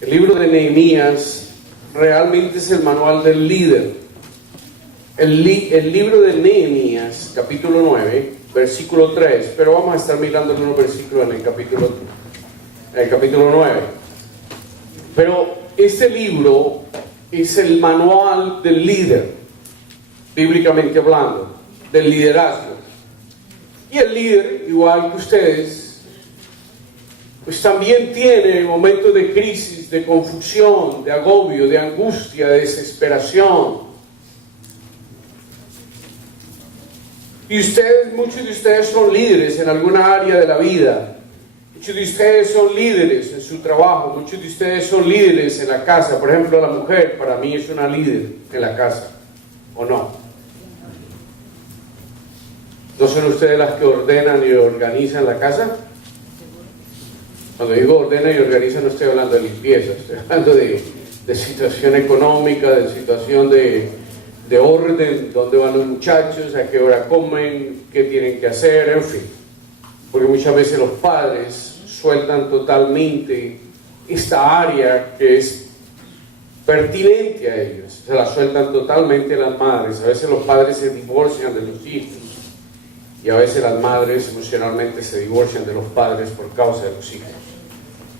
El libro de Nehemías realmente es el manual del líder. El libro de Nehemías, capítulo 9, versículo 3, pero vamos a estar mirando algunos versículos en el capítulo 9. Pero este libro es el manual del líder, bíblicamente hablando, del liderazgo. Y el líder, igual que ustedes, pues también tiene momentos de crisis, de confusión, de agobio, de angustia, de desesperación. Y muchos de ustedes son líderes en alguna área de la vida. Muchos de ustedes son líderes en su trabajo. Muchos de ustedes son líderes en la casa. Por ejemplo, la mujer para mí es una líder en la casa. ¿O no? ¿No son ustedes las que ordenan y organizan la casa? Cuando digo ordena y organiza no estoy hablando de limpieza. Estoy hablando de situación económica, de situación de orden, dónde van los muchachos, a qué hora comen, qué tienen que hacer, en fin. Porque muchas veces los padres sueltan totalmente esta área que es pertinente a ellos. Se la sueltan totalmente a las madres. A veces los padres se divorcian de los hijos y a veces las madres emocionalmente se divorcian de los padres por causa de los hijos.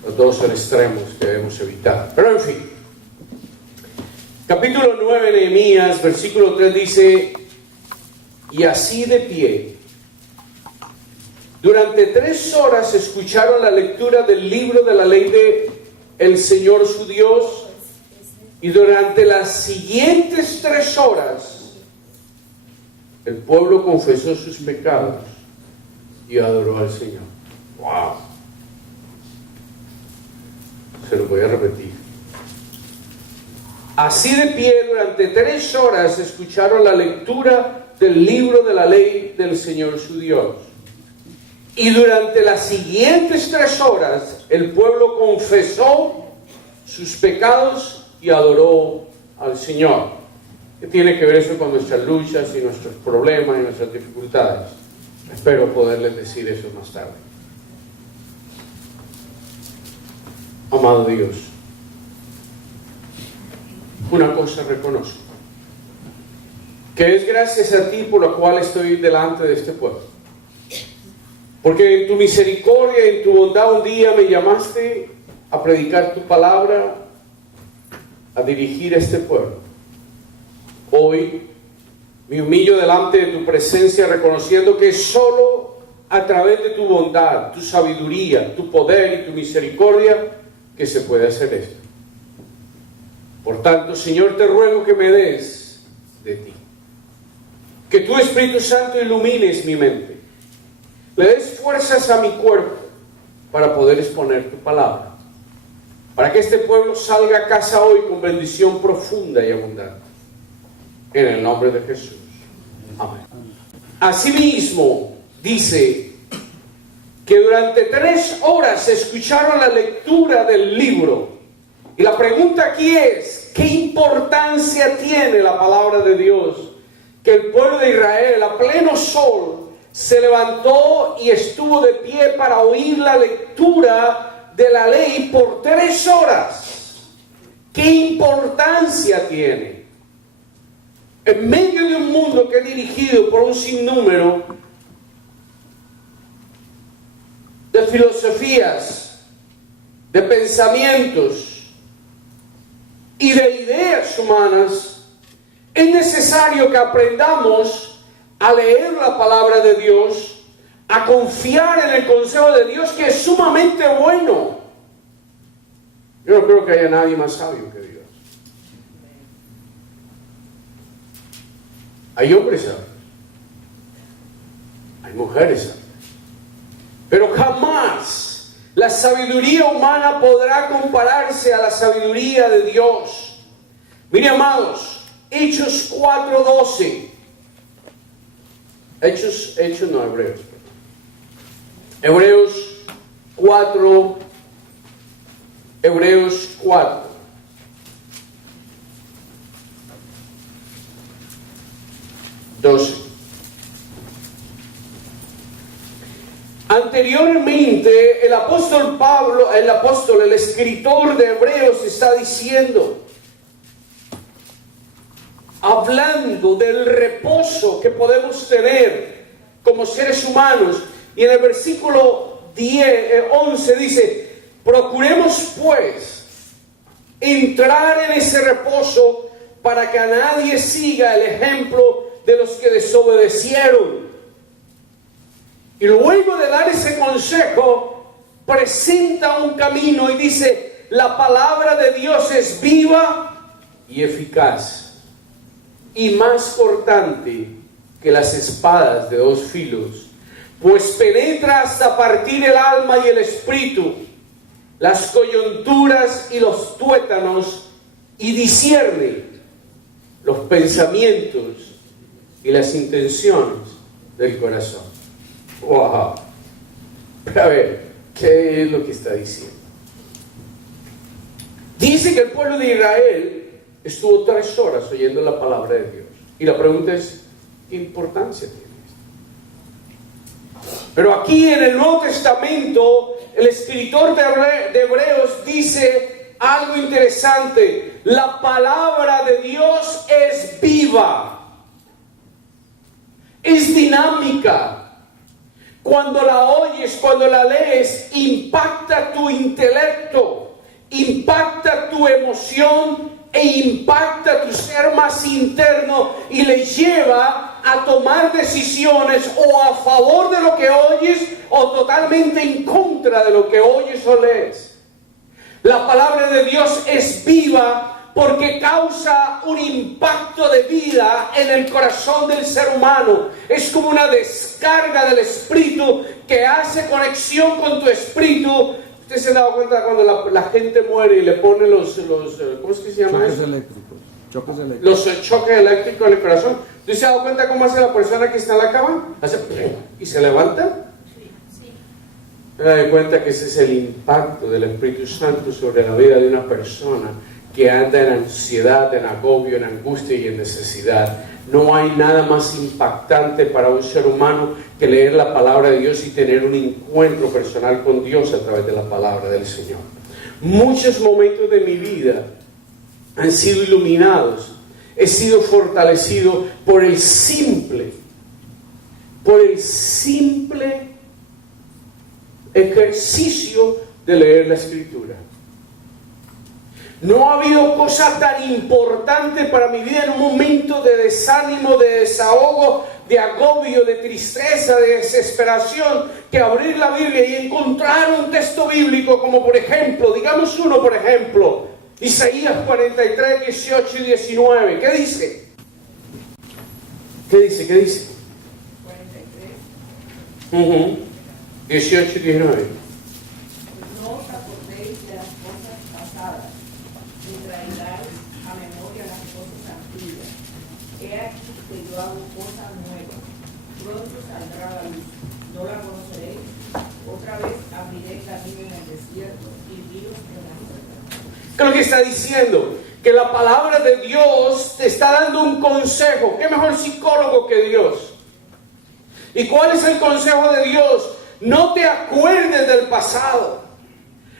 Los dos son extremos que debemos evitar. Pero en fin. Capítulo 9 de Nehemías, versículo 3 dice: y así de pie, durante 3 horas escucharon la lectura del libro de la ley de el Señor su Dios, y durante las siguientes 3 horas el pueblo confesó sus pecados y adoró al Señor. ¡Wow! Se lo voy a repetir. Así de pie, durante 3 horas escucharon la lectura del libro de la ley del Señor su Dios. Y durante las siguientes 3 horas el pueblo confesó sus pecados y adoró al Señor. ¿Qué tiene que ver eso con nuestras luchas y nuestros problemas y nuestras dificultades? Espero poderles decir eso más tarde. Amado Dios, una cosa reconozco, que es gracias a ti por la cual estoy delante de este pueblo. Porque en tu misericordia y en tu bondad un día me llamaste a predicar tu palabra, a dirigir a este pueblo. Hoy me humillo delante de tu presencia reconociendo que solo a través de tu bondad, tu sabiduría, tu poder y tu misericordia que se puede hacer esto. Por tanto, Señor, te ruego que me des de ti. Que tu Espíritu Santo ilumines mi mente. Le des fuerzas a mi cuerpo para poder exponer tu palabra. Para que este pueblo salga a casa hoy con bendición profunda y abundante. En el nombre de Jesús. Amén. Asimismo, dice que durante 3 horas escucharon la lectura del libro. Y la pregunta aquí es, ¿qué importancia tiene la palabra de Dios? Que el pueblo de Israel a pleno sol se levantó y estuvo de pie para oír la lectura de la ley por 3 horas. ¿Qué importancia tiene? En medio de un mundo que es dirigido por un sinnúmero de filosofías, de pensamientos y de ideas humanas, es necesario que aprendamos a leer la palabra de Dios, a confiar en el consejo de Dios, que es sumamente bueno. Yo no creo que haya nadie más sabio que Dios. Hay hombres sabios, hay mujeres sabias, pero jamás la sabiduría humana podrá compararse a la sabiduría de Dios. Mire, amados, Hechos 4:12. Hebreos 4. Hebreos 4. Ante Anteriormente, el apóstol Pablo, el escritor de Hebreos está diciendo, hablando del reposo que podemos tener como seres humanos, y en el versículo 11 dice, procuremos pues entrar en ese reposo para que a nadie siga el ejemplo de los que desobedecieron. Y luego de dar ese consejo, presenta un camino y dice, la palabra de Dios es viva y eficaz, y más cortante que las espadas de dos filos, pues penetra hasta partir el alma y el espíritu, las coyunturas y los tuétanos, y discierne los pensamientos y las intenciones del corazón. Wow. Pero a ver, ¿qué es lo que está diciendo? Dice que el pueblo de Israel estuvo 3 horas oyendo la palabra de Dios. Y la pregunta es, ¿qué importancia tiene esto? Pero aquí en el Nuevo Testamento, el escritor de Hebreos dice algo interesante. La palabra de Dios es viva, es dinámica. Cuando la oyes, cuando la lees, impacta tu intelecto, impacta tu emoción e impacta tu ser más interno y le lleva a tomar decisiones o a favor de lo que oyes o totalmente en contra de lo que oyes o lees. La palabra de Dios es viva porque causa un impacto de vida en el corazón del ser humano. Es como una descarga del espíritu que hace conexión con tu espíritu. ¿Usted se ha dado cuenta cuando la gente muere y le pone los ¿cómo es que se llama eso? Choques eléctricos. Los choques eléctricos en el corazón. ¿Usted se ha dado cuenta cómo hace la persona que está en la cama? Hace y se levanta. Me doy cuenta que ese es el impacto del Espíritu Santo sobre la vida de una persona que anda en ansiedad, en agobio, en angustia y en necesidad. No hay nada más impactante para un ser humano que leer la palabra de Dios y tener un encuentro personal con Dios a través de la palabra del Señor. Muchos momentos de mi vida han sido iluminados. He sido fortalecido por el simple ejercicio de leer la Escritura. No ha habido cosa tan importante para mi vida en un momento de desánimo, de desahogo, de agobio, de tristeza, de desesperación, que abrir la Biblia y encontrar un texto bíblico como por ejemplo, digamos uno por ejemplo, Isaías 43, 18 y 19. ¿Qué dice? ¿Qué dice? 43. 18 y 19. No os acordéis de las cosas pasadas, ni traigáis a memoria las cosas antiguas. He aquí que yo hago cosa nueva. Pronto saldrá la luz. No la conoceréis. Otra vez abriré camino en el desierto y ríos en la tierra. ¿Qué es lo que está diciendo? Que la palabra de Dios te está dando un consejo. ¿Qué mejor psicólogo que Dios? ¿Y cuál es el consejo de Dios? No te acuerdes del pasado.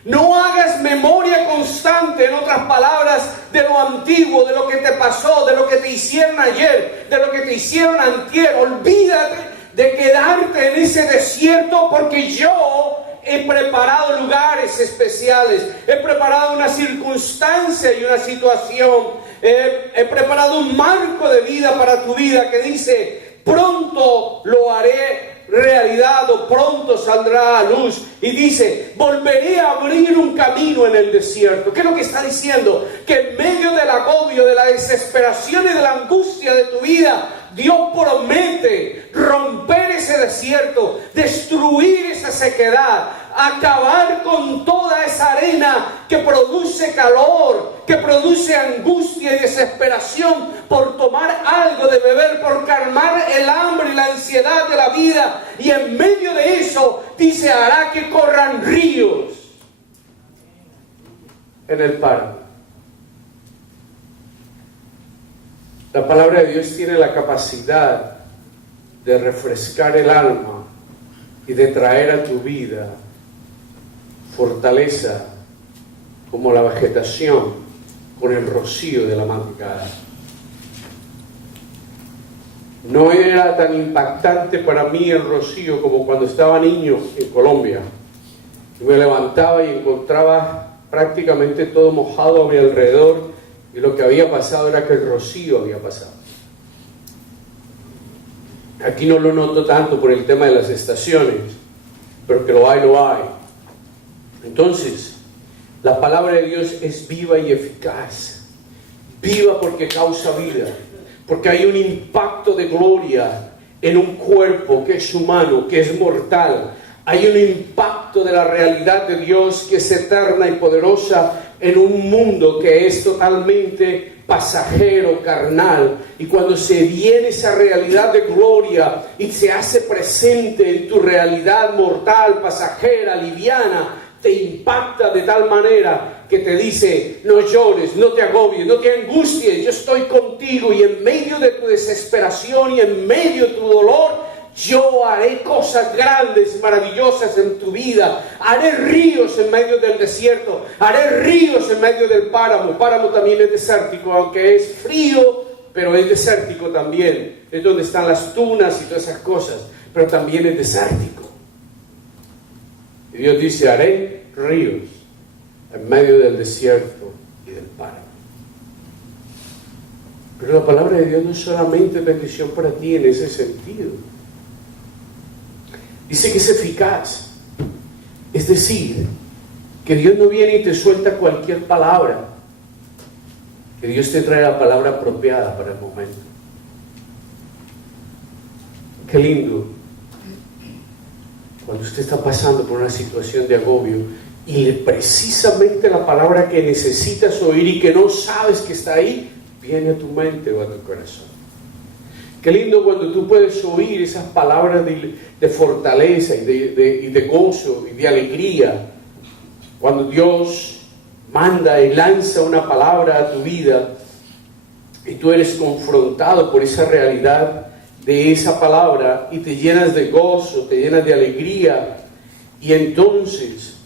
No hagas memoria constante, en otras palabras, de lo antiguo, de lo que te pasó, de lo que te hicieron ayer, de lo que te hicieron antier. Olvídate de quedarte en ese desierto, porque yo he preparado lugares especiales, he preparado una circunstancia y una situación, he preparado un marco de vida para tu vida que dice, pronto lo haré realidad o pronto saldrá a luz. Y dice, volveré a abrir un camino en el desierto. ¿Qué es lo que está diciendo? Que en medio del agobio, de la desesperación y de la angustia de tu vida, Dios promete romper ese desierto, destruir esa sequedad, acabar con toda esa arena que produce calor, que produce angustia y desesperación por tomar algo de beber, por calmar el hambre y la ansiedad de la vida. Y en medio de eso, dice, hará que corran ríos en el páramo. La palabra de Dios tiene la capacidad de refrescar el alma y de traer a tu vida fortaleza como la vegetación con el rocío de la madrugada. No era tan impactante para mí el rocío como cuando estaba niño en Colombia. Y me levantaba y encontraba prácticamente todo mojado a mi alrededor, y lo que había pasado era que el rocío había pasado. Aquí no lo noto tanto por el tema de las estaciones, pero que lo hay, lo hay. Entonces, la palabra de Dios es viva y eficaz. Viva porque causa vida, porque hay un impacto de gloria en un cuerpo que es humano, que es mortal. Hay un impacto de la realidad de Dios que es eterna y poderosa en un mundo que es totalmente pasajero, carnal. Y cuando se viene esa realidad de gloria y se hace presente en tu realidad mortal, pasajera, liviana, te impacta de tal manera que te dice: no llores, no te agobies, no te angusties, yo estoy contigo, y en medio de tu desesperación y en medio de tu dolor, yo haré cosas grandes, maravillosas en tu vida. Haré ríos en medio del desierto, haré ríos en medio del páramo. Páramo también es desértico, aunque es frío, pero es desértico también. Es donde están las tunas y todas esas cosas, pero también es desértico. Y Dios dice: haré ríos en medio del desierto y del páramo. Pero la palabra de Dios no es solamente bendición para ti en ese sentido. Dice que es eficaz. Es decir, que Dios no viene y te suelta cualquier palabra. Que Dios te trae la palabra apropiada para el momento. Qué lindo cuando usted está pasando por una situación de agobio y precisamente la palabra que necesitas oír y que no sabes que está ahí, viene a tu mente o a tu corazón. Qué lindo cuando tú puedes oír esas palabras de fortaleza y de gozo y de alegría. Cuando Dios manda y lanza una palabra a tu vida y tú eres confrontado por esa realidad de esa palabra y te llenas de gozo, te llenas de alegría, y entonces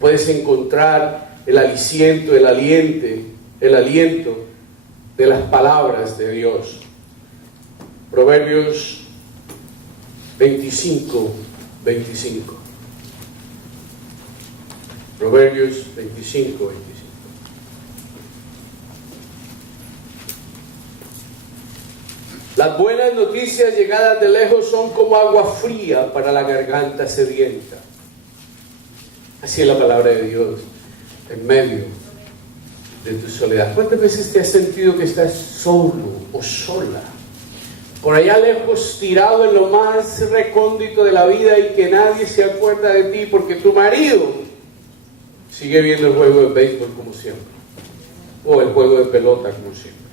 puedes encontrar el aliciento, el aliento de las palabras de Dios. Proverbios 25. Proverbios 25. Las buenas noticias llegadas de lejos son como agua fría para la garganta sedienta. Así es la palabra de Dios en medio de tu soledad. ¿Cuántas veces te has sentido que estás solo o sola? Por allá lejos, tirado en lo más recóndito de la vida, y que nadie se acuerda de ti porque tu marido sigue viendo el juego de béisbol como siempre, o el juego de pelota como siempre.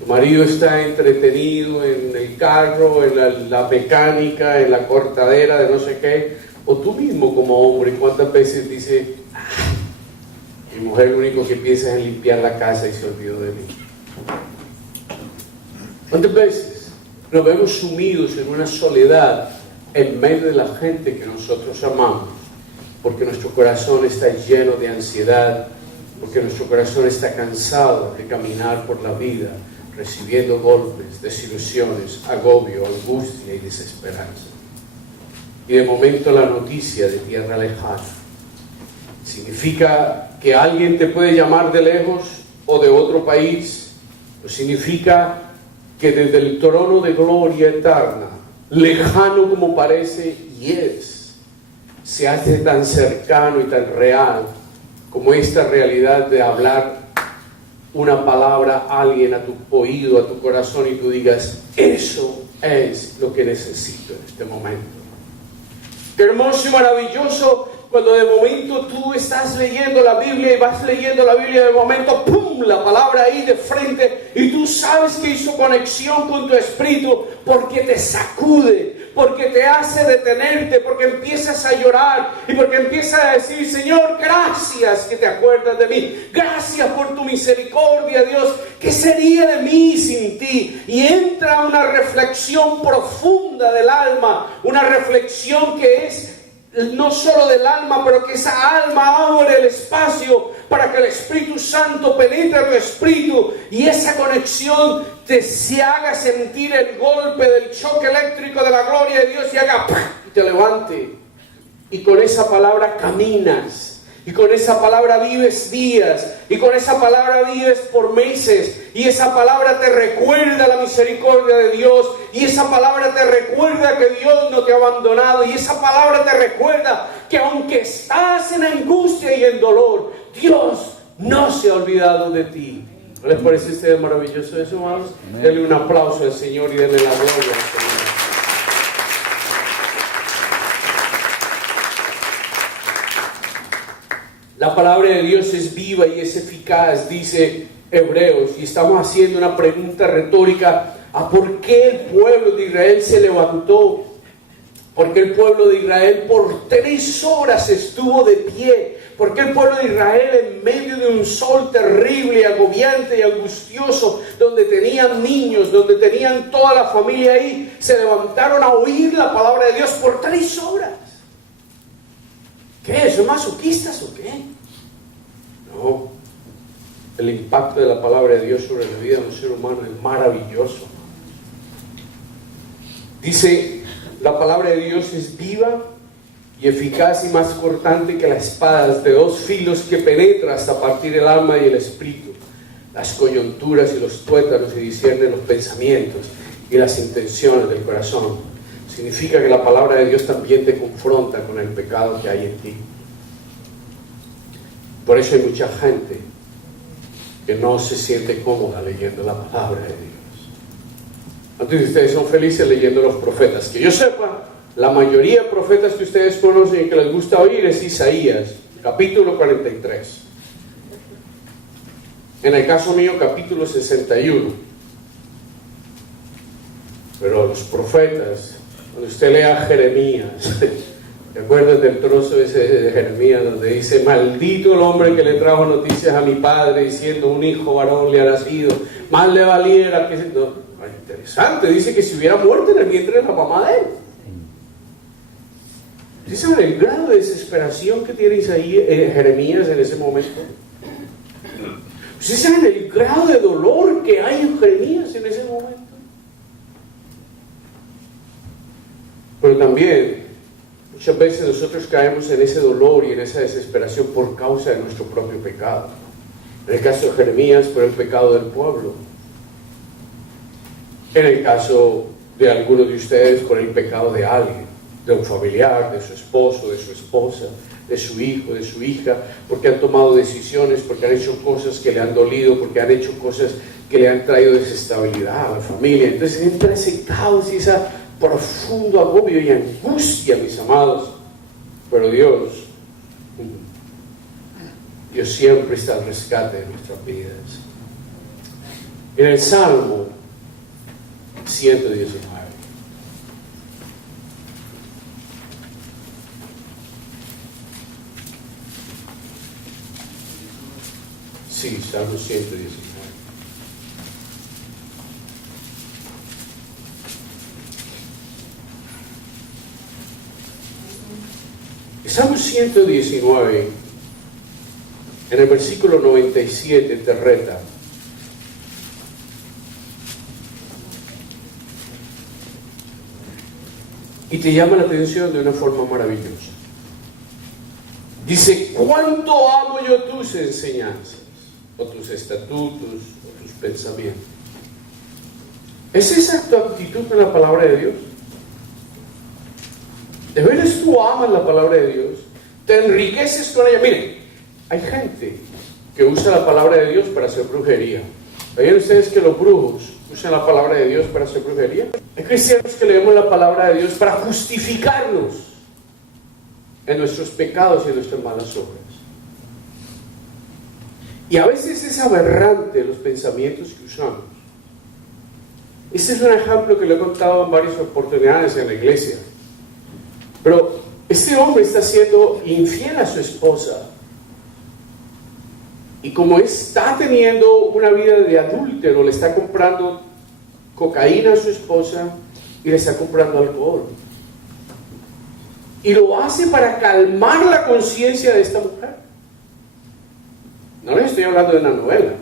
Tu marido está entretenido en el carro, en la mecánica, en la cortadera de no sé qué. O tú mismo como hombre, ¿cuántas veces dices: mi mujer lo único que piensa es en limpiar la casa y se olvidó de mí? ¿Cuántas veces nos vemos sumidos en una soledad en medio de la gente que nosotros amamos? Porque nuestro corazón está lleno de ansiedad, porque nuestro corazón está cansado de caminar por la vida, recibiendo golpes, desilusiones, agobio, angustia y desesperanza. Y de momento la noticia de tierra lejana significa que alguien te puede llamar de lejos o de otro país, o significa que desde el trono de gloria eterna, lejano como parece y es, se hace tan cercano y tan real como esta realidad de hablar una palabra a alguien, a tu oído, a tu corazón, y tú digas: eso es lo que necesito en este momento. Qué hermoso y maravilloso cuando de momento tú estás leyendo la Biblia y vas leyendo la Biblia, de momento ¡pum!, la palabra ahí de frente, y tú sabes que hizo conexión con tu espíritu porque te sacude, porque te hace detenerte, porque empiezas a llorar y porque empiezas a decir, Señor, gracias que te acuerdas de mí, gracias por tu misericordia, Dios, ¿qué sería de mí sin ti? Y entra una reflexión profunda del alma, una reflexión que es no solo del alma, pero que esa alma abre el espacio para que el Espíritu Santo penetre tu espíritu y esa conexión se haga sentir el golpe del choque eléctrico de la gloria de Dios y haga ¡pum! Y te levante. Y con esa palabra caminas. Y con esa palabra vives días. Y con esa palabra vives por meses. Y esa palabra te recuerda la misericordia de Dios. Y esa palabra te recuerda que Dios no te ha abandonado. Y esa palabra te recuerda que aunque estás en angustia y en dolor, Dios no se ha olvidado de ti. ¿No les parece a ustedes maravilloso eso, hermanos? Denle un aplauso al Señor y denle la gloria al Señor. La palabra de Dios es viva y es eficaz, dice Hebreos, y estamos haciendo una pregunta retórica a por qué el pueblo de Israel se levantó. Porque el pueblo de Israel por 3 horas estuvo de pie. Porque el pueblo de Israel en medio de un sol terrible, agobiante y angustioso, donde tenían niños, donde tenían toda la familia ahí, se levantaron a oír la palabra de Dios por 3 horas. ¿Qué? ¿Son masoquistas o qué? No. El impacto de la palabra de Dios sobre la vida de un ser humano es maravilloso. Dice, la palabra de Dios es viva y eficaz y más cortante que la espada de 2 filos que penetra hasta partir el alma y el espíritu, las coyunturas y los tuétanos, y discierne los pensamientos y las intenciones del corazón. Significa que la palabra de Dios también te confronta con el pecado que hay en ti. Por eso hay mucha gente que no se siente cómoda leyendo la palabra de Dios. Entonces ustedes son felices leyendo los profetas. Que yo sepa, la mayoría de profetas que ustedes conocen y que les gusta oír es Isaías, capítulo 43. En el caso mío, capítulo 61. Pero los profetas, cuando usted lea Jeremías, ¿te acuerdas del trozo ese de Jeremías donde dice, maldito el hombre que le trajo noticias a mi padre diciendo, un hijo varón le hará sido, más le valiera que... No, interesante, dice que si hubiera muerto en el vientre de la mamá de él. ¿Sí saben el grado de desesperación que tiene Jeremías en ese momento? ¿Sí saben el grado de dolor que hay en Jeremías en ese momento? Pero también muchas veces nosotros caemos en ese dolor y en esa desesperación por causa de nuestro propio pecado. En el caso de Jeremías, por el pecado del pueblo. En el caso de algunos de ustedes, por el pecado de alguien, de un familiar, de su esposo, de su esposa, de su hijo, de su hija, porque han tomado decisiones, porque han hecho cosas que le han dolido, porque han hecho cosas que le han traído desestabilidad a la familia. Entonces entra ese caos y ese profundo agobio y angustia, mis amados. Pero Dios siempre está al rescate de nuestras vidas. En el Salmo 119. Sí, Salmo 119. Salmo 119, en el versículo 97 te reta. Y te llama la atención de una forma maravillosa. Dice, ¿cuánto amo yo tus enseñanzas, o tus estatutos, o tus pensamientos? ¿Es esa tu actitud en la palabra de Dios? ¿De veras tú amas la palabra de Dios? ¿Te enriqueces con ella? Miren, hay gente que usa la palabra de Dios para hacer brujería. ¿Saben ustedes que los brujos usan la palabra de Dios para hacer brujería? Hay cristianos que leemos la palabra de Dios para justificarnos en nuestros pecados y en nuestras malas obras. Y a veces es aberrante los pensamientos que usamos. Este es un ejemplo que le he contado en varias oportunidades en la iglesia. Pero este hombre está siendo infiel a su esposa. Y como está teniendo una vida de adúltero, le está comprando cocaína a su esposa y le está comprando alcohol. Y lo hace para calmar la conciencia de esta mujer. No les estoy hablando de una novela.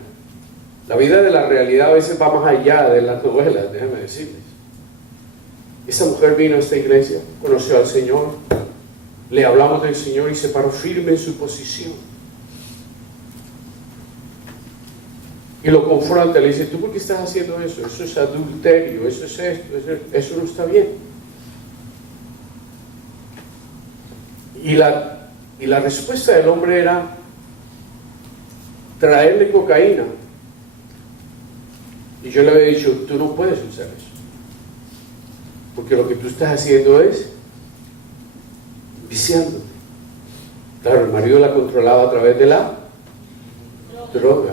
La vida de la realidad a veces va más allá de las novelas, déjenme decirles. Esa mujer vino a esta iglesia, conoció al Señor, le hablamos del Señor y se paró firme en su posición. Y lo confronta, le dice, ¿tú por qué estás haciendo eso? Eso es adulterio, eso es esto, eso no está bien. Y la respuesta del hombre era traerle cocaína. Y yo le había dicho, tú no puedes usar eso. Porque lo que tú estás haciendo es viciándote. Claro, el marido la controlaba a través de la droga.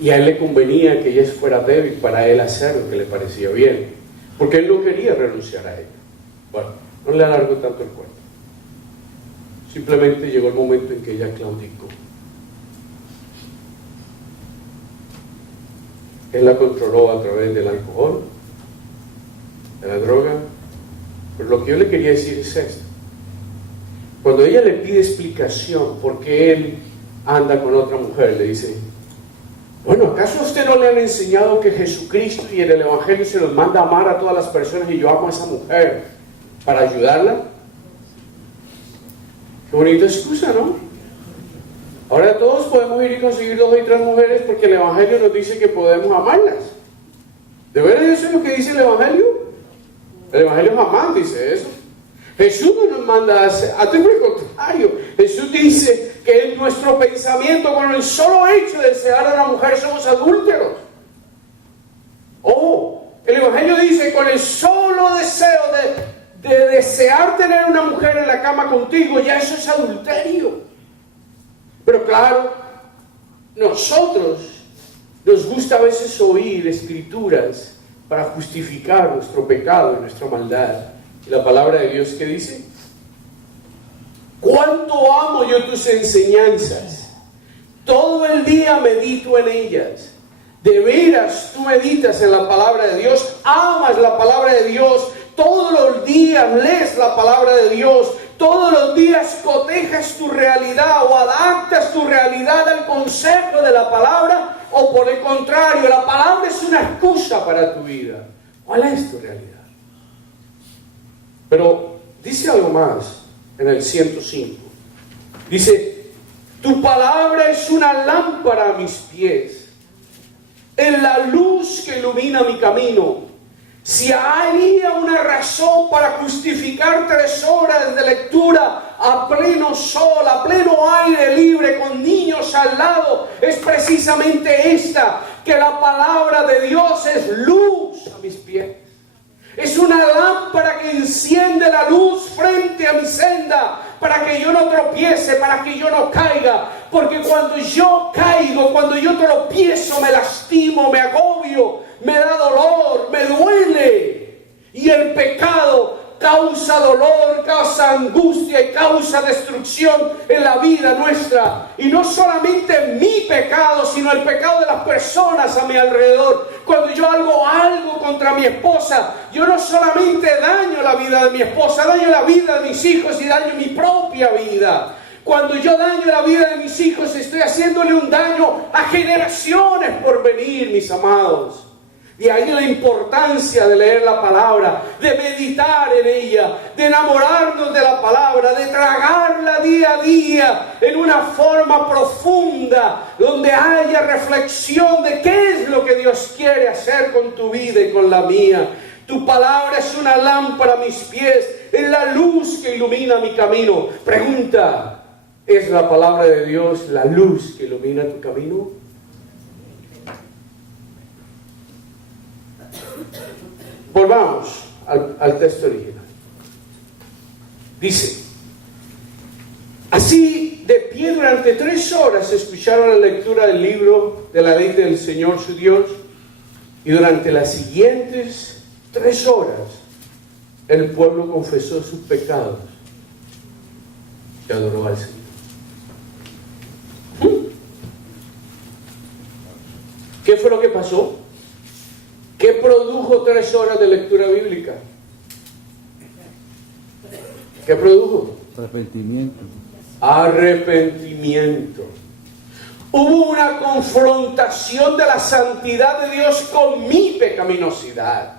Y a él le convenía que ella fuera débil para él hacer lo que le parecía bien. Porque él no quería renunciar a ella. Bueno, no le alargo tanto el cuento. Simplemente llegó el momento en que ella claudicó. Él la controló a través del alcohol, de la droga. Pero lo que yo le quería decir es esto. Cuando ella le pide explicación por qué él anda con otra mujer, le dice, bueno, ¿acaso a usted no le han enseñado que Jesucristo y en el Evangelio se nos manda a amar a todas las personas y yo amo a esa mujer para ayudarla? Qué bonita excusa, ¿no? Ahora todos podemos ir y conseguir 2 y 3 mujeres porque el Evangelio nos dice que podemos amarlas. ¿De verdad eso es lo que dice el Evangelio? El Evangelio jamás dice eso. Jesús no nos manda a hacer, a todo el contrario. Jesús dice que en nuestro pensamiento, con el solo hecho de desear a una mujer, somos adúlteros. El Evangelio dice, con el solo deseo de desear tener una mujer en la cama contigo, ya eso es adulterio. Pero claro, nosotros nos gusta a veces oír escrituras para justificar nuestro pecado y nuestra maldad. ¿Y la palabra de Dios qué dice? ¿Cuánto amo yo tus enseñanzas? Todo el día medito en ellas. De veras tú meditas en la palabra de Dios, amas la palabra de Dios, todos los días lees la palabra de Dios, todos los días cotejas tu realidad o adaptas tu realidad al consejo de la palabra, o por el contrario, la palabra es una excusa para tu vida. ¿Cuál es tu realidad? Pero dice algo más en el 105. Dice, tu palabra es una lámpara a mis pies, en la luz que ilumina mi camino. Si había una razón para justificar 3 horas de lectura a pleno sol, a pleno aire libre, con niños al lado, es precisamente esta, que la palabra de Dios es luz a mis pies. Es una lámpara que enciende la luz frente a mi senda, para que yo no tropiece, para que yo no caiga. Porque cuando yo caigo, cuando yo tropiezo, me lastimo, me agobio, me da dolor, me duele. Y el pecado causa dolor, causa angustia y causa destrucción en la vida nuestra. Y no solamente mi pecado, sino el pecado de las personas a mi alrededor. Cuando yo hago algo contra mi esposa, yo no solamente daño la vida de mi esposa, daño la vida de mis hijos y daño mi propia vida. Cuando yo daño la vida de mis hijos, estoy haciéndole un daño a generaciones por venir, mis amados. De ahí la importancia de leer la palabra, de meditar en ella, de enamorarnos de la palabra, de tragarla día a día en una forma profunda, donde haya reflexión de qué es lo que Dios quiere hacer con tu vida y con la mía. Tu palabra es una lámpara a mis pies, es la luz que ilumina mi camino. Pregunta, ¿es la palabra de Dios la luz que ilumina tu camino? Volvamos al texto original. Dice, así de pie durante 3 horas escucharon la lectura del libro de la ley del Señor su Dios. Y durante las siguientes 3 horas, el pueblo confesó sus pecados y adoró al Señor. ¿Qué fue lo que pasó? ¿Qué produjo 3 horas de lectura bíblica? ¿Qué produjo? Arrepentimiento. Arrepentimiento. Hubo una confrontación de la santidad de Dios con mi pecaminosidad.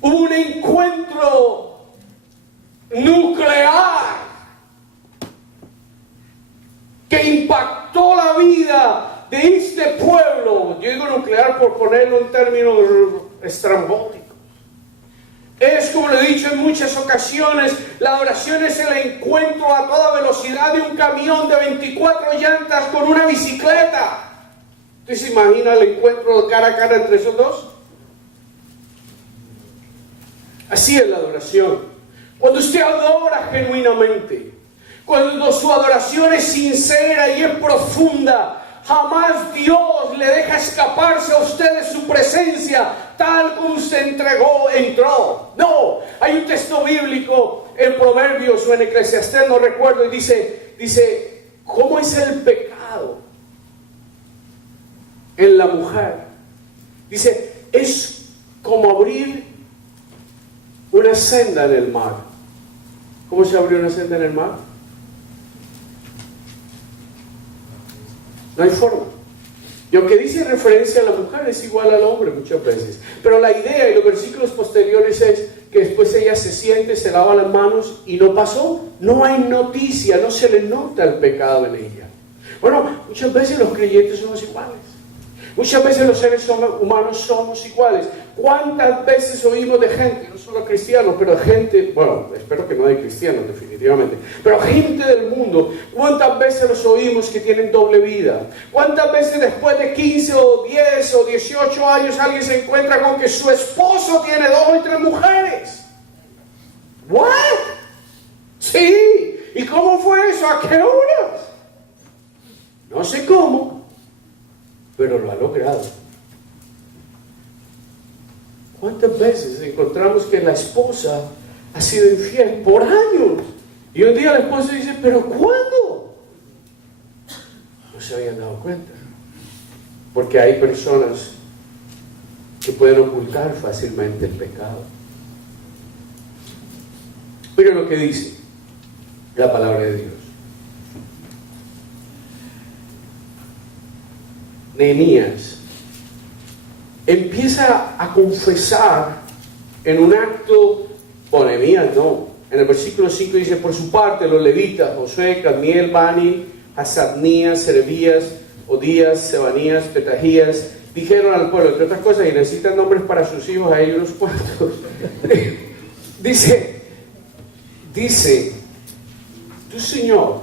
Hubo un encuentro nuclear que impactó la vida de este pueblo. Yo digo nuclear por ponerlo en términos estrambóticos. Es, como lo he dicho en muchas ocasiones, la adoración es el encuentro a toda velocidad de un camión de 24 llantas con una bicicleta. ¿Usted se imagina el encuentro cara a cara entre esos dos? Así es la adoración. Cuando usted adora genuinamente, cuando su adoración es sincera y es profunda, jamás Dios le deja escaparse a usted de su presencia, tal como usted entró. No, hay un texto bíblico en Proverbios o en Eclesiastés, no recuerdo, y dice, ¿cómo es el pecado en la mujer? Dice, es como abrir una senda en el mar. ¿Cómo se abrió una senda en el mar? No hay forma. Y aunque dice referencia a la mujer, es igual al hombre muchas veces. Pero la idea, y los versículos posteriores, es que después ella se siente, se lava las manos y no pasó. No hay noticia, no se le nota el pecado en ella. Bueno, muchas veces los creyentes somos iguales. Muchas veces los seres humanos somos iguales. ¿Cuántas veces oímos de gente, no solo cristianos, pero gente, bueno, espero que no hay cristianos definitivamente, pero gente del mundo, cuántas veces los oímos que tienen doble vida? ¿Cuántas veces después de 15 o 10 o 18 años alguien se encuentra con que su esposo tiene 2 o 3 mujeres? ¿What? Sí. ¿Y cómo fue eso? ¿A qué horas? No sé cómo, pero lo ha logrado. ¿Cuántas veces encontramos que la esposa ha sido infiel por años? Y un día la esposa dice, ¿pero cuándo? No se habían dado cuenta. Porque hay personas que pueden ocultar fácilmente el pecado. Miren lo que dice la palabra de Dios. Nehemías empieza a confesar en un acto, bueno, Nehemías no, en el versículo 5 dice, por su parte los levitas, Josué, Cadmiel, Bani, Hasabnías, Serebías, Odías, Sebanías, Petajías, dijeron al pueblo, entre otras cosas, y necesitan nombres para sus hijos, a ellos unos cuantos. dice, tu Señor,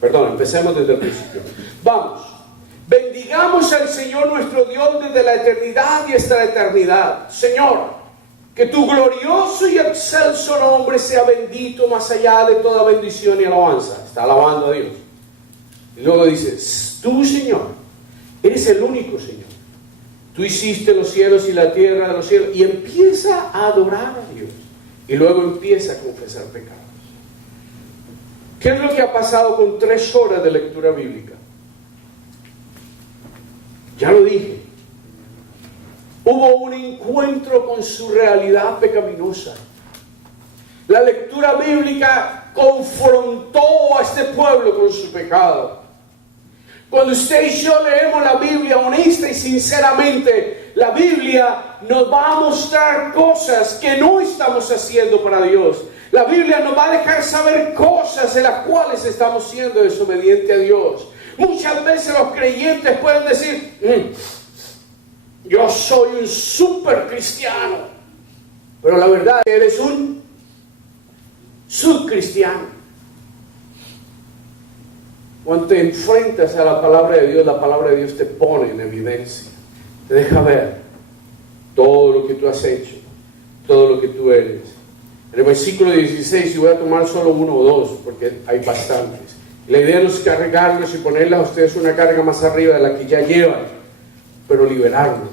perdón, empecemos desde el principio. Vamos. Bendigamos al Señor nuestro Dios desde la eternidad y hasta la eternidad. Señor, que tu glorioso y excelso nombre sea bendito más allá de toda bendición y alabanza. Está alabando a Dios. Y luego dice, tú, Señor, eres el único Señor. Tú hiciste los cielos y la tierra de los cielos. Y empieza a adorar a Dios. Y luego empieza a confesar pecados. ¿Qué es lo que ha pasado con 3 horas de lectura bíblica? Ya lo dije. Hubo un encuentro con su realidad pecaminosa. La lectura bíblica confrontó a este pueblo con su pecado. Cuando usted y yo leemos la Biblia honesta y sinceramente, la Biblia nos va a mostrar cosas que no estamos haciendo para Dios. La Biblia nos va a dejar saber cosas en las cuales estamos siendo desobedientes a Dios. Muchas veces los creyentes pueden decir, yo soy un super cristiano, pero la verdad es que eres un subcristiano. Cuando te enfrentas a la palabra de Dios te pone en evidencia, te deja ver todo lo que tú has hecho, todo lo que tú eres. En el versículo 16, y voy a tomar solo 1 o 2, porque hay bastantes. La idea no es cargarlos y ponerles a ustedes una carga más arriba de la que ya llevan. pero liberarnos.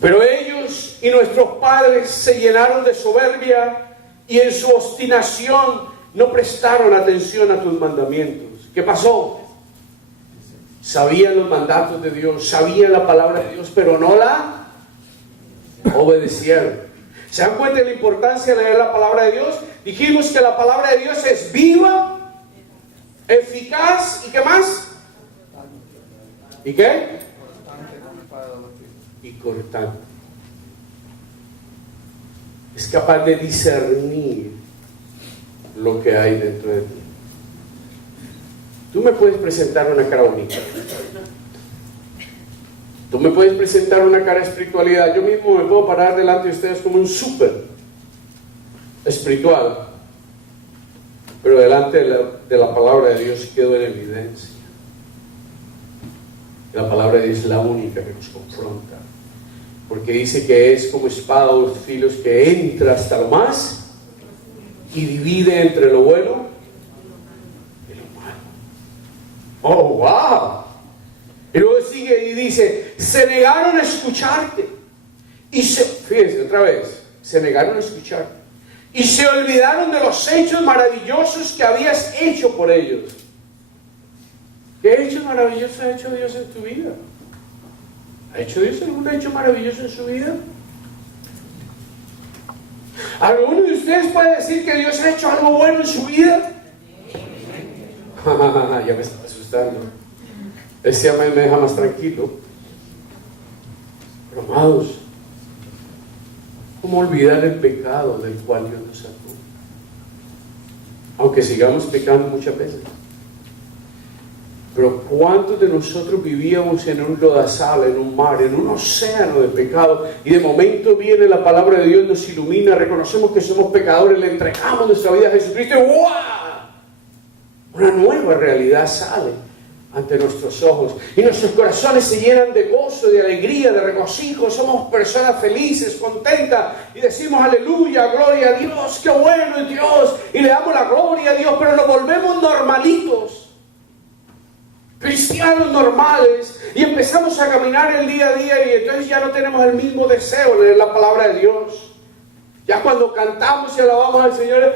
Pero ellos y nuestros padres se llenaron de soberbia y en su obstinación no prestaron atención a tus mandamientos. ¿Qué pasó? Sabían los mandatos de Dios, sabían la palabra de Dios, pero no la obedecieron. ¿Se dan cuenta de la importancia de leer la palabra de Dios? Dijimos que la palabra de Dios es viva, eficaz, ¿y qué más? ¿Y qué? Y cortante. Es capaz de discernir lo que hay dentro de ti. Tú me puedes presentar una cara bonita. Tú me puedes presentar una cara de espiritualidad. Yo mismo me puedo parar delante de ustedes como un súper espiritual. Pero delante de la palabra de Dios quedo en evidencia. La palabra de Dios es la única que nos confronta. Porque dice que es como espada de dos filos que entra hasta lo más y divide entre lo bueno y lo malo. ¡Oh, wow! Y luego sigue y dice, se negaron a escucharte. Fíjense otra vez, se negaron a escucharte. Y se olvidaron de los hechos maravillosos que habías hecho por ellos. ¿Qué hechos maravillosos ha hecho Dios en tu vida? ¿Ha hecho Dios algún hecho maravilloso en su vida? ¿Alguno de ustedes puede decir que Dios ha hecho algo bueno en su vida? Ya me está asustando. Ese amén me deja más tranquilo. Pero amados, ¿cómo olvidar el pecado del cual Dios nos sacó? Aunque sigamos pecando muchas veces. Pero ¿cuántos de nosotros vivíamos en un lodazal, en un mar, en un océano de pecado? Y de momento viene la palabra de Dios, nos ilumina, reconocemos que somos pecadores, le entregamos nuestra vida a Jesucristo y ¡wow! Una nueva realidad sale ante nuestros ojos. Y nuestros corazones se llenan de gozo, de alegría, de regocijo. Somos personas felices, contentas. Y decimos aleluya, gloria a Dios, qué bueno es Dios. Y le damos la gloria a Dios, pero nos volvemos normalitos. Cristianos normales, y empezamos a caminar el día a día y entonces ya no tenemos el mismo deseo de leer la palabra de Dios. Ya cuando cantamos y alabamos al Señor,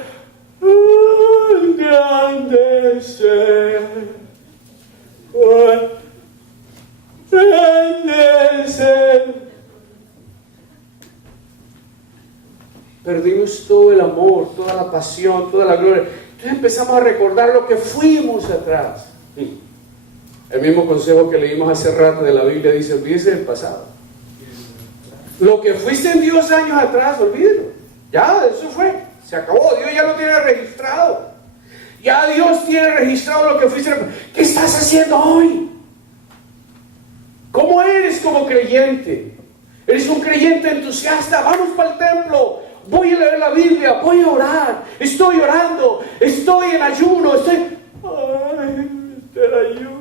grande ser, grande ser. Perdimos todo el amor, toda la pasión, toda la gloria. Entonces empezamos a recordar lo que fuimos atrás. El mismo consejo que leímos hace rato de la Biblia dice, olvídese del pasado. Lo que fuiste en Dios años atrás, olvídelo. Ya, eso fue. Se acabó. Dios ya lo tiene registrado. Ya Dios tiene registrado lo que fuiste. ¿Qué estás haciendo hoy? ¿Cómo eres como creyente? ¿Eres un creyente entusiasta? Vamos para el templo. Voy a leer la Biblia. Voy a orar. Estoy orando. Estoy en ayuno. Ay, el ayuno.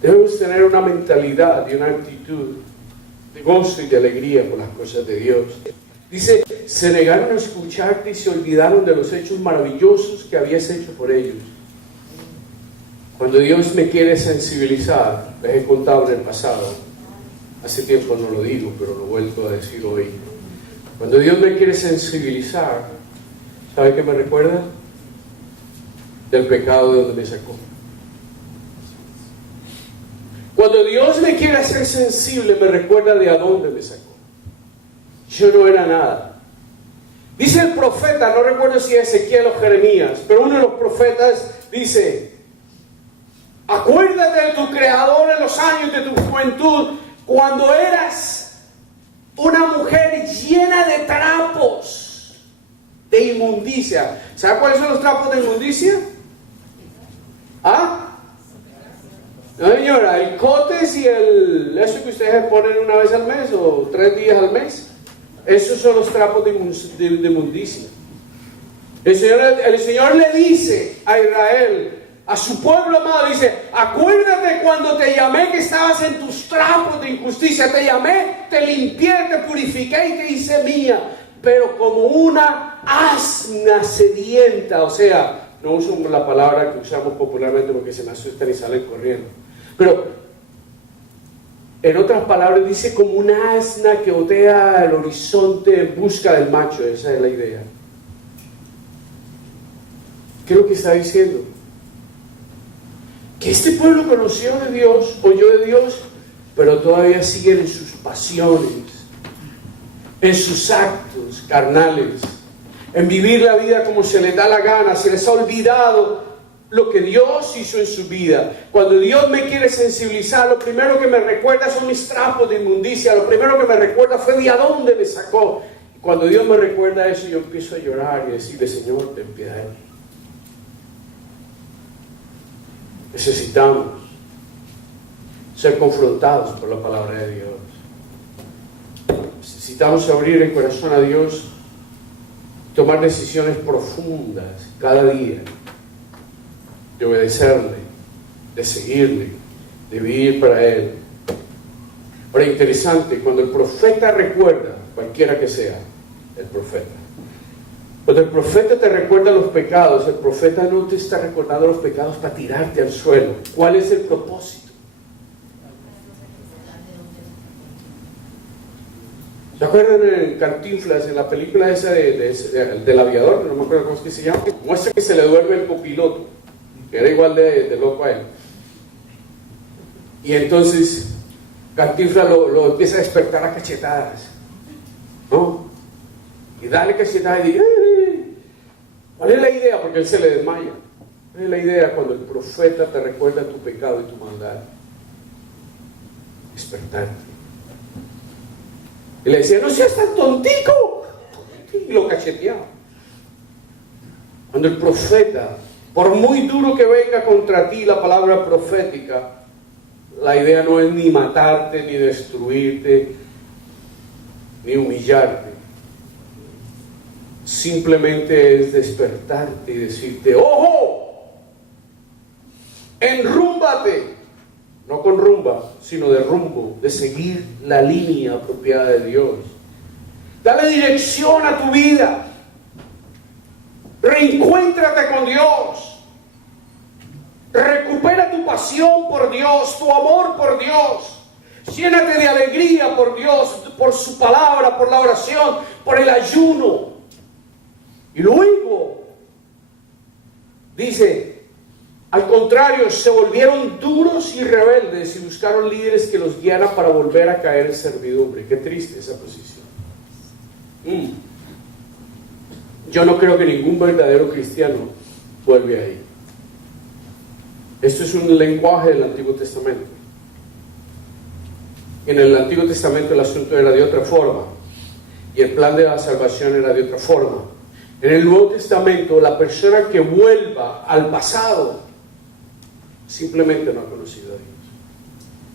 Debemos tener una mentalidad y una actitud de gozo y de alegría por las cosas de Dios. Dice, se negaron a escucharte y se olvidaron de los hechos maravillosos que habías hecho por ellos. Cuando Dios me quiere sensibilizar, les he contado en el pasado, hace tiempo no lo digo, pero lo he vuelto a decir hoy. Cuando Dios me quiere sensibilizar, ¿sabe qué me recuerda? Del pecado de donde me sacó. Cuando Dios me quiere hacer sensible, me recuerda de a dónde me sacó. Yo no era nada. Dice el profeta, no recuerdo si es Ezequiel o Jeremías, pero uno de los profetas dice, acuérdate de tu Creador en los años de tu juventud, cuando eras una mujer llena de trapos de inmundicia. ¿Sabe cuáles son los trapos de inmundicia? ¿Ah? No, señora, el cotes y eso que ustedes ponen una vez al mes o 3 días al mes, esos son los trapos de inmundicia. El Señor le dice a Israel, a su pueblo amado, dice, acuérdate cuando te llamé que estabas en tus trapos de injusticia, te llamé, te limpié, te purifiqué y te hice mía. pero como una asna sedienta. O sea, no uso la palabra que usamos popularmente porque se me asustan y salen corriendo. Pero, en otras palabras, dice como una asna que otea el horizonte en busca del macho. Esa es la idea. ¿Qué es lo que está diciendo? Que este pueblo conoció de Dios, oyó de Dios, pero todavía siguen en sus pasiones, en sus actos carnales, en vivir la vida como se les da la gana. Se les ha olvidado lo que Dios hizo en su vida. Cuando Dios me quiere sensibilizar, lo primero que me recuerda son mis trapos de inmundicia. Lo primero que me recuerda fue de a dónde me sacó. Y cuando Dios me recuerda eso, yo empiezo a llorar y decirle: Señor, ten piedad de mí. Necesitamos ser confrontados por la palabra de Dios. Necesitamos abrir el corazón a Dios, tomar decisiones profundas cada día, de obedecerle, de seguirle, de vivir para Él. Ahora, interesante, cuando el profeta recuerda, cualquiera que sea el profeta, cuando el profeta te recuerda los pecados, el profeta no te está recordando los pecados para tirarte al suelo. ¿Cuál es el propósito? ¿Se acuerdan en Cantinflas, en la película esa del aviador? No me acuerdo cómo es que se llama. Muestra que se le duerme el copiloto, que era igual de loco a él. Y entonces Cantinflas lo empieza a despertar a cachetadas, ¿no? Y dale cachetadas y dice: ¿cuál es la idea? Porque él se le desmaya. ¿Cuál es la idea cuando el profeta te recuerda tu pecado y tu maldad? Despertarte. Y le decía: no seas tan tontico. Y lo cacheteaba. Cuando el profeta, por muy duro que venga contra ti la palabra profética, la idea no es ni matarte, ni destruirte, ni humillarte. Simplemente es despertarte y decirte: ¡ojo! Enrúmbate. No con rumba, sino de rumbo, de seguir la línea apropiada de Dios. Dale dirección a tu vida. Reencuéntrate con Dios. Recupera tu pasión por Dios, tu amor por Dios. Llénate de alegría por Dios, por su palabra, por la oración, por el ayuno. Y luego, dice: al contrario, se volvieron duros y rebeldes y buscaron líderes que los guiaran para volver a caer en servidumbre. Qué triste esa posición. Yo no creo que ningún verdadero cristiano vuelve ahí. Esto es un lenguaje del Antiguo Testamento. En el Antiguo Testamento el asunto era de otra forma y el plan de la salvación era de otra forma. En el Nuevo Testamento, la persona que vuelva al pasado simplemente no ha conocido a Dios.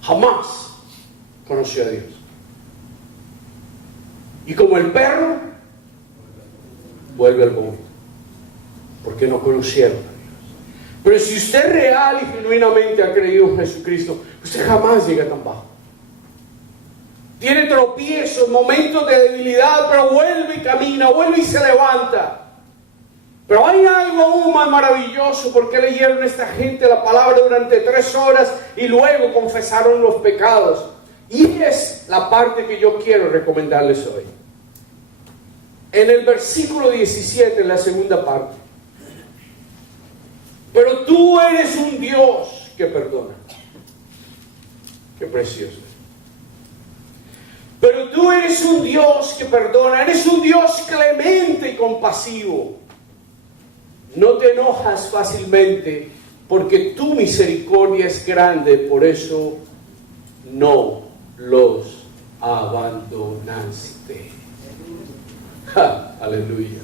Jamás conoció a Dios. Y como el perro, vuelve al vómito, porque no conocieron a Dios. Pero si usted real y genuinamente ha creído en Jesucristo, usted jamás llega tan bajo. Tiene tropiezos, momentos de debilidad, pero vuelve y camina, vuelve y se levanta. Pero hay algo aún más maravilloso. Porque leyeron esta gente la palabra durante 3 horas y luego confesaron los pecados. Y es la parte que yo quiero recomendarles hoy. En el versículo 17, en la segunda parte: pero tú eres un Dios que perdona. Qué precioso. Pero tú eres un Dios que perdona. Eres un Dios clemente y compasivo. No te enojas fácilmente, porque tu misericordia es grande, por eso no los abandonaste. Aleluya.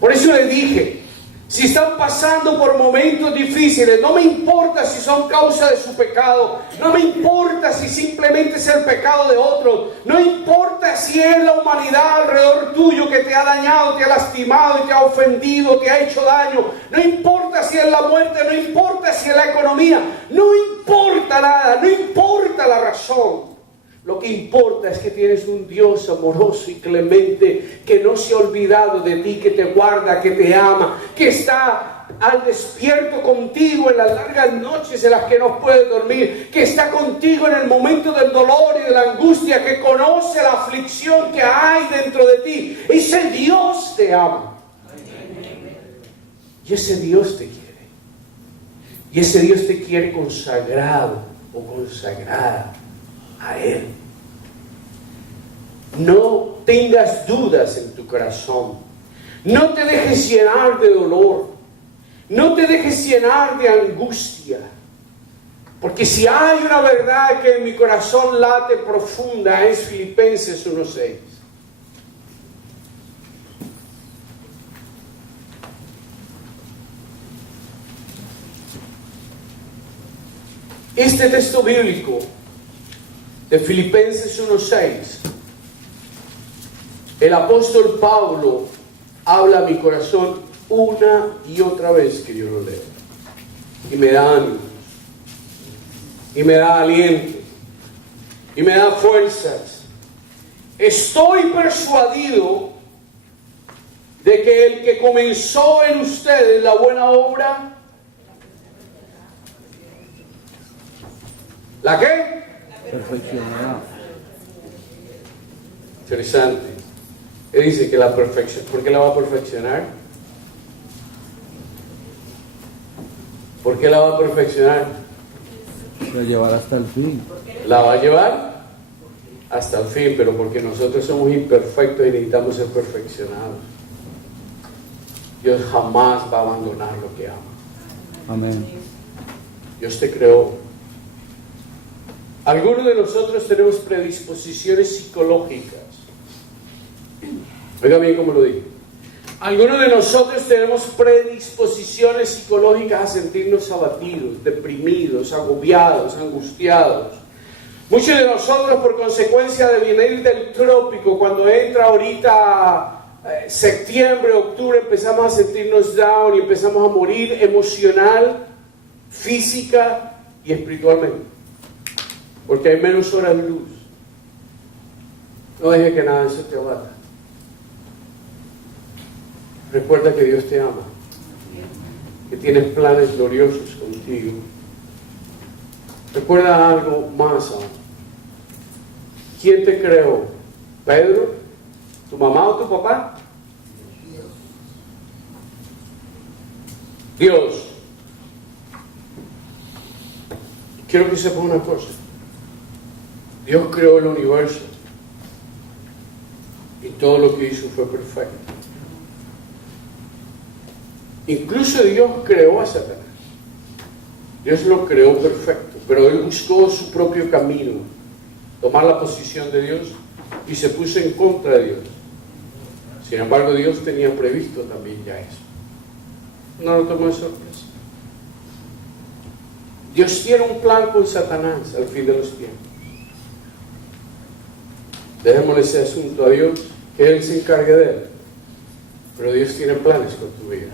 Por eso le dije: si están pasando por momentos difíciles, no me importa si son causa de su pecado, no me importa si simplemente es el pecado de otros, no importa si es la humanidad alrededor tuyo que te ha dañado, te ha lastimado y te ha ofendido, te ha hecho daño, no importa si es la muerte, no importa si es la economía, no importa nada, no importa la razón. Lo que importa es que tienes un Dios amoroso y clemente, que no se ha olvidado de ti, que te guarda, que te ama, que está al despierto contigo en las largas noches en las que no puedes dormir, que está contigo en el momento del dolor y de la angustia, que conoce la aflicción que hay dentro de ti. Ese Dios te ama. Y ese Dios te quiere. Y ese Dios te quiere consagrado o consagrada a Él. No tengas dudas en tu corazón. No te dejes llenar de dolor. No te dejes llenar de angustia. Porque si hay una verdad que en mi corazón late profunda, es Filipenses 1:6. Este texto bíblico de Filipenses 1:6, el apóstol Pablo habla a mi corazón una y otra vez que yo lo leo. Y me da ánimo. Y me da aliento. Y me da fuerzas. Estoy persuadido de que el que comenzó en ustedes la buena obra, ¿la qué? Perfeccionará. Interesante. Él dice que la perfección. ¿Por qué la va a perfeccionar? ¿Por qué la va a perfeccionar? Lo llevará hasta el fin. La va a llevar hasta el fin, pero porque nosotros somos imperfectos y necesitamos ser perfeccionados. Dios jamás va a abandonar lo que ama. Amén. Dios te creó. Algunos de nosotros tenemos predisposiciones psicológicas. Oiga bien cómo lo digo. Algunos de nosotros tenemos predisposiciones psicológicas a sentirnos abatidos, deprimidos, agobiados, angustiados. Muchos de nosotros, por consecuencia de venir del trópico, cuando entra ahorita septiembre, octubre, empezamos a sentirnos down y empezamos a morir emocional, física y espiritualmente. Porque hay menos horas de luz. No deje que nada de eso te abata. Recuerda que Dios te ama, que tienes planes gloriosos contigo. Recuerda algo más aún. ¿Quién te creó? ¿Pedro? ¿Tu mamá o tu papá? Dios. Quiero que sepas una cosa. Dios creó el universo y todo lo que hizo fue perfecto. Incluso Dios creó a Satanás. Dios lo creó perfecto, pero él buscó su propio camino, tomar la posición de Dios y se puso en contra de Dios. Sin embargo, Dios tenía previsto también ya eso. No lo tomó de sorpresa. Dios tiene un plan con Satanás al fin de los tiempos. Dejémosle ese asunto a Dios, que Él se encargue de él. Pero Dios tiene planes con tu vida.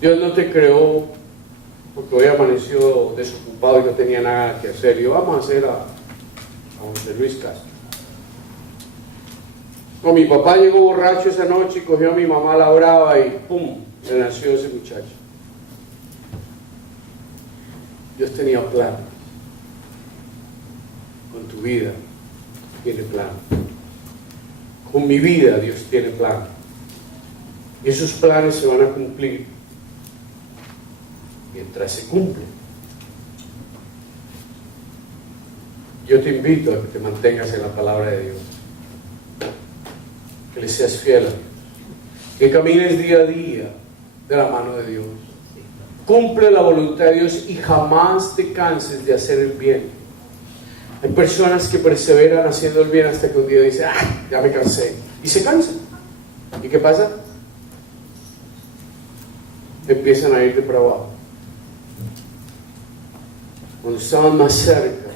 Dios no te creó porque hoy amaneció desocupado y no tenía nada que hacer. Y vamos a hacer a José Luis Castro. No, mi papá llegó borracho esa noche y cogió a mi mamá la brava y ¡pum! Le nació ese muchacho. Dios tenía planes. Con tu vida tiene plan. Con mi vida Dios tiene plan. Y esos planes se van a cumplir mientras se cumplen. Yo te invito a que te mantengas en la palabra de Dios, que le seas fiel a Dios, que camines día a día de la mano de Dios. Cumple la voluntad de Dios y jamás te canses de hacer el bien. Hay personas que perseveran haciendo el bien hasta que un día dicen, ¡ay, ya me cansé! Y se cansan. ¿Y qué pasa? Empiezan a ir de para abajo. Cuando estaban más cerca,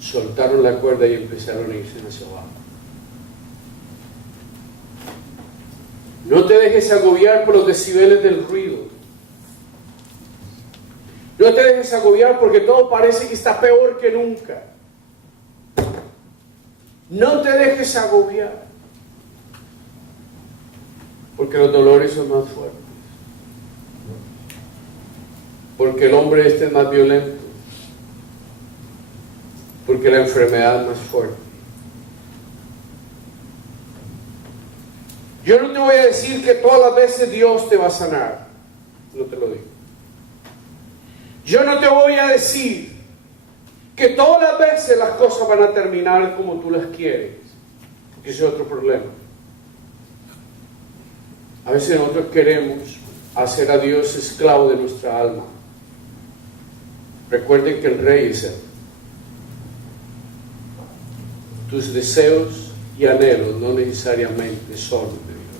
soltaron la cuerda y empezaron a irse hacia abajo. No te dejes agobiar por los decibeles del ruido. No te dejes agobiar porque todo parece que está peor que nunca. No te dejes agobiar, porque los dolores son más fuertes, porque el hombre es más violento, porque la enfermedad es más fuerte. Yo no te voy a decir que todas las veces Dios te va a sanar, no te lo digo. Yo no te voy a decir que todas las veces las cosas van a terminar como tú las quieres. Ese es otro problema. A veces nosotros queremos hacer a Dios esclavo de nuestra alma. Recuerden que el Rey es Él. Tus deseos y anhelos no necesariamente son de Dios.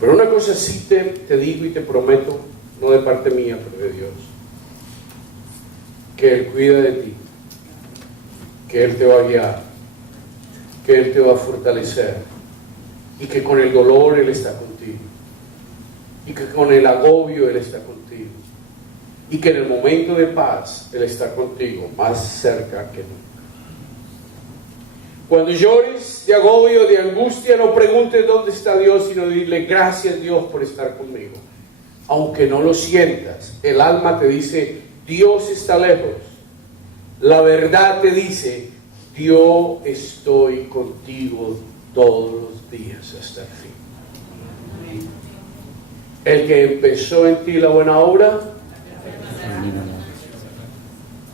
Pero una cosa sí te digo y te prometo, no de parte mía, pero de Dios, que Él cuida de ti, que Él te va a guiar, que Él te va a fortalecer, y que con el dolor Él está contigo, y que con el agobio Él está contigo, y que en el momento de paz Él está contigo, más cerca que nunca. Cuando llores de agobio, de angustia, no preguntes dónde está Dios, sino dile gracias Dios por estar conmigo. Aunque no lo sientas, el alma te dice Dios está lejos. La verdad te dice yo estoy contigo todos los días hasta el fin. El que empezó en ti la buena obra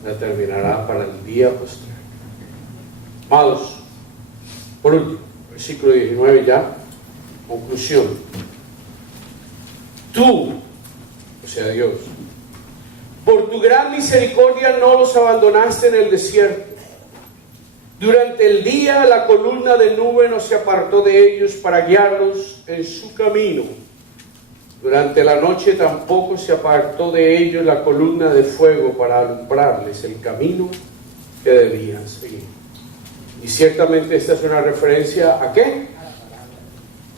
la terminará para el día posterior. Amados, por último, versículo 19 ya, conclusión. Tú, o sea Dios, por tu gran misericordia no los abandonaste en el desierto. Durante el día la columna de nube no se apartó de ellos para guiarlos en su camino. Durante la noche tampoco se apartó de ellos la columna de fuego para alumbrarles el camino que debían seguir. Y ciertamente esta es una referencia ¿a qué?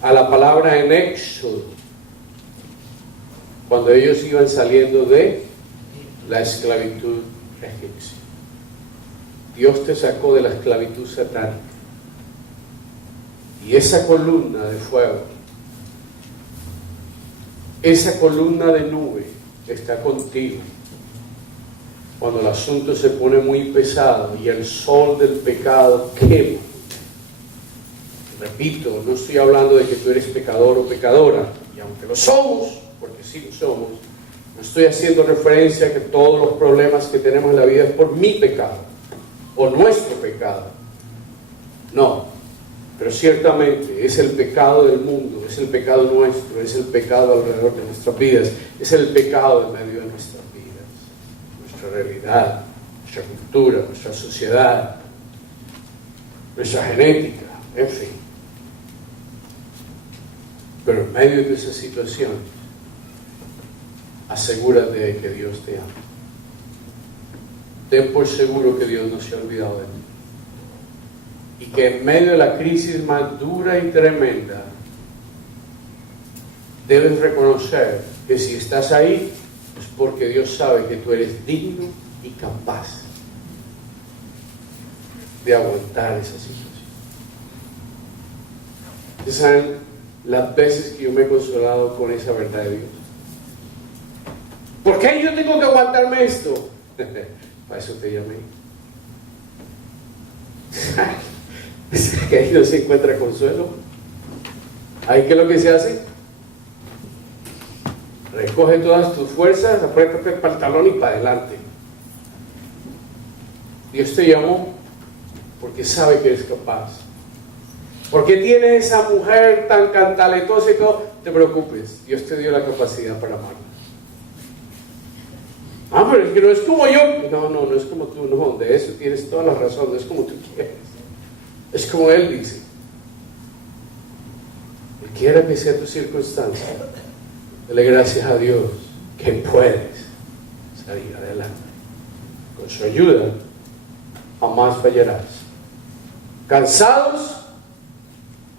A la palabra en Éxodo, cuando ellos iban saliendo de la esclavitud egipcia. Dios te sacó de la esclavitud satánica. Y esa columna de fuego, esa columna de nube está contigo cuando el asunto se pone muy pesado y el sol del pecado quema. Repito, no estoy hablando de que tú eres pecador o pecadora, y aunque lo somos, porque sí lo somos, no estoy haciendo referencia a que todos los problemas que tenemos en la vida es por mi pecado o nuestro pecado. No, pero ciertamente es el pecado del mundo, es el pecado nuestro, es el pecado alrededor de nuestras vidas, es el pecado en medio de nuestras vidas, nuestra realidad, nuestra cultura, nuestra sociedad, nuestra genética, en fin. Pero en medio de esa situación, asegúrate de que Dios te ama. Ten por seguro que Dios no se ha olvidado de ti. Y que en medio de la crisis más dura y tremenda, debes reconocer que si estás ahí, es porque Dios sabe que tú eres digno y capaz de aguantar esa situación. ¿Ustedes saben las veces que yo me he consolado con esa verdad de Dios? ¿Por qué yo tengo que aguantarme esto? Para eso te llamé. Que ahí no se encuentra consuelo. Ahí ¿qué es lo que se hace? Recoge todas tus fuerzas, apriétate el pantalón y para adelante. Dios te llamó porque sabe que eres capaz. ¿Por qué tienes esa mujer tan cantaletosa y todo? No te preocupes, Dios te dio la capacidad para amarla. Ah, pero es que no es como yo. No es como tú, no, de eso tienes toda la razón, no es como tú quieres. Es como Él dice. Cualquiera que sea tu circunstancia, dale gracias a Dios que puedes salir adelante. Con su ayuda, jamás fallarás. Cansados,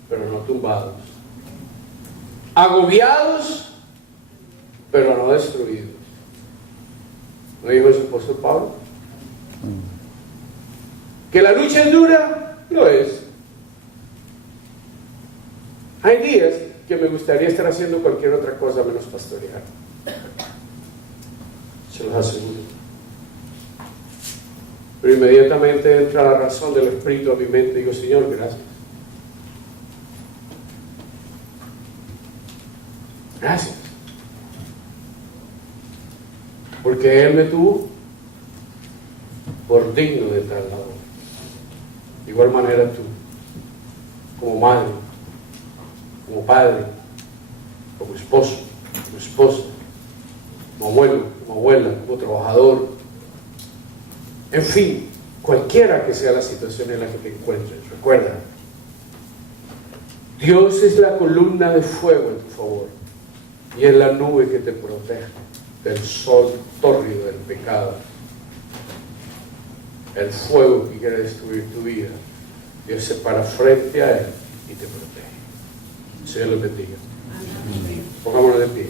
pero no tumbados. Agobiados, pero no destruidos. ¿No dijo el apóstol Pablo? ¿Que la lucha es dura? Lo es. Hay días que me gustaría estar haciendo cualquier otra cosa menos pastorear. Se los aseguro. Pero inmediatamente entra la razón del Espíritu a mi mente y digo, Señor, gracias. Gracias. Porque Él me tuvo por digno de tal labor. De igual manera tú, como madre, como padre, como esposo, como esposa, como abuelo, como abuela, como trabajador, en fin, cualquiera que sea la situación en la que te encuentres, recuerda, Dios es la columna de fuego en tu favor y es la nube que te protege del sol tórrido del pecado, el fuego que quiere destruir tu vida. Dios se para frente a él y te protege. Señor los bendiga. Pongámonos de pie.